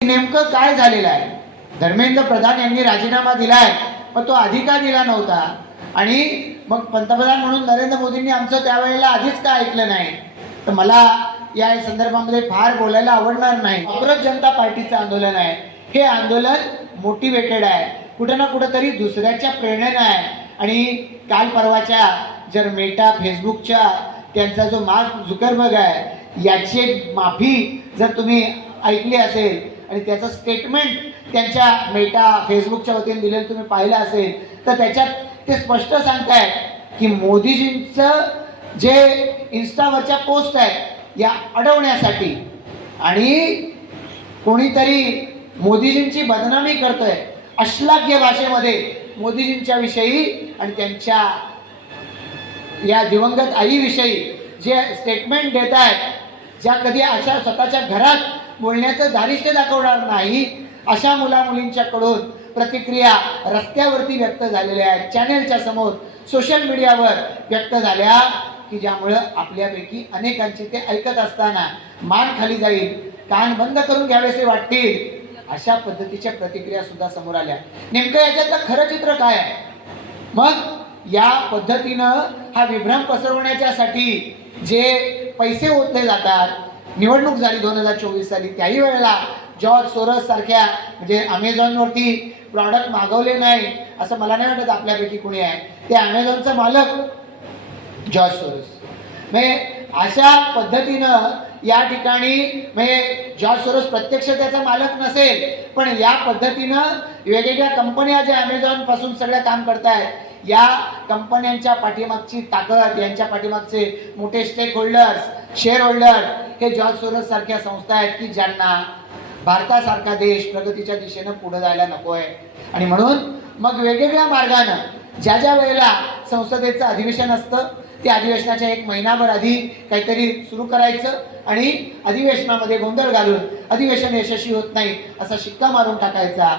नेमकं काय झालेलं आहे? धर्मेंद्र प्रधान यांनी राजीनामा दिलाय, पण तो आधी का दिला नव्हता? आणि मग पंतप्रधान म्हणून नरेंद्र मोदींनी आमचं त्यावेळेला आधीच का ऐकलं नाही? तर मला या संदर्भामध्ये फार बोलायला आवडणार नाही. काँग्रेस जनता पार्टीचं आंदोलन आहे, हे आंदोलन मोटिवेटेड आहे, कुठे ना कुठेतरी दुसऱ्याच्या प्रेरणेने आहे. आणि काल परवाच्या जर मेटा फेसबुकच्या त्यांचा जो मार्क झुकरबर्ग आहे याची माफी जर तुम्ही ऐकली असेल आणि त्याचं स्टेटमेंट त्यांच्या मेटा फेसबुकच्या वतीने दिलेलं तुम्ही पाहिलं असेल, तर त्याच्यात ते स्पष्ट सांगतायत की मोदीजींचं जे इन्स्टावरच्या पोस्ट आहेत या अडवण्यासाठी आणि कोणीतरी मोदीजींची बदनामी करतोय अश्लाघ्य भाषेमध्ये मोदीजींच्या विषयी आणि त्यांच्या या दिवंगत आईविषयी जे स्टेटमेंट देत आहेत, ज्या कधी अशा स्वतःच्या घरात बोलण्याचं धारिष्ट्य दाखवणार नाही अशा मुलामुलींच्याकडून प्रतिक्रिया रस्त्यावरती व्यक्त झालेल्या आहेत, चॅनेलच्या समोर सोशल मीडियावर व्यक्त झाल्या, की ज्यामुळं आपल्यापैकी अनेकांची ते ऐकत असताना मान खाली जाईल, कान बंद करून घ्यावेसे वाटतील अशा पद्धतीच्या प्रतिक्रिया सुद्धा समोर आल्या. नेमकं याच्यातलं खरं चित्र काय आहे? मग या पद्धतीनं हा विभ्रम पसरवण्याच्यासाठी जे पैसे ओतले जातात, निवडणूक झाली 2024 साली, त्याही वेळेला जॉर्ज सोरस सारख्या म्हणजे अमेझॉनवरती प्रॉडक्ट मागवले नाही असं मला नाही वाटत आपल्यापैकी कुणी आहे, ते अमेझॉनचा मालक जॉर्ज सोरस. म्हणजे अशा पद्धतीनं या ठिकाणी म्हणजे जॉर्ज सोरस प्रत्यक्ष त्याचा मालक नसेल, पण या पद्धतीनं वेगवेगळ्या कंपन्या ज्या अमेझॉन पासून सगळं काम करतायत, या कंपन्यांच्या पाठीमागची ताकद, यांच्या पाठीमागचे मोठे स्टेक होल्डर्स, शेअर होल्डर हे जॉर्ज सोरस सारख्या संस्था आहेत की ज्यांना भारतासारखा देश प्रगतीच्या दिशेनं पुढे जायला नको आहे. आणि म्हणून मग वेगवेगळ्या मार्गानं ज्या ज्या वेळेला संसदेचं अधिवेशन असतं त्या अधिवेशनाच्या 1 महिनाभर आधी काहीतरी सुरू करायचं आणि अधिवेशनामध्ये गोंधळ घालून अधिवेशन यशस्वी होत नाही असा शिक्का मारून टाकायचा.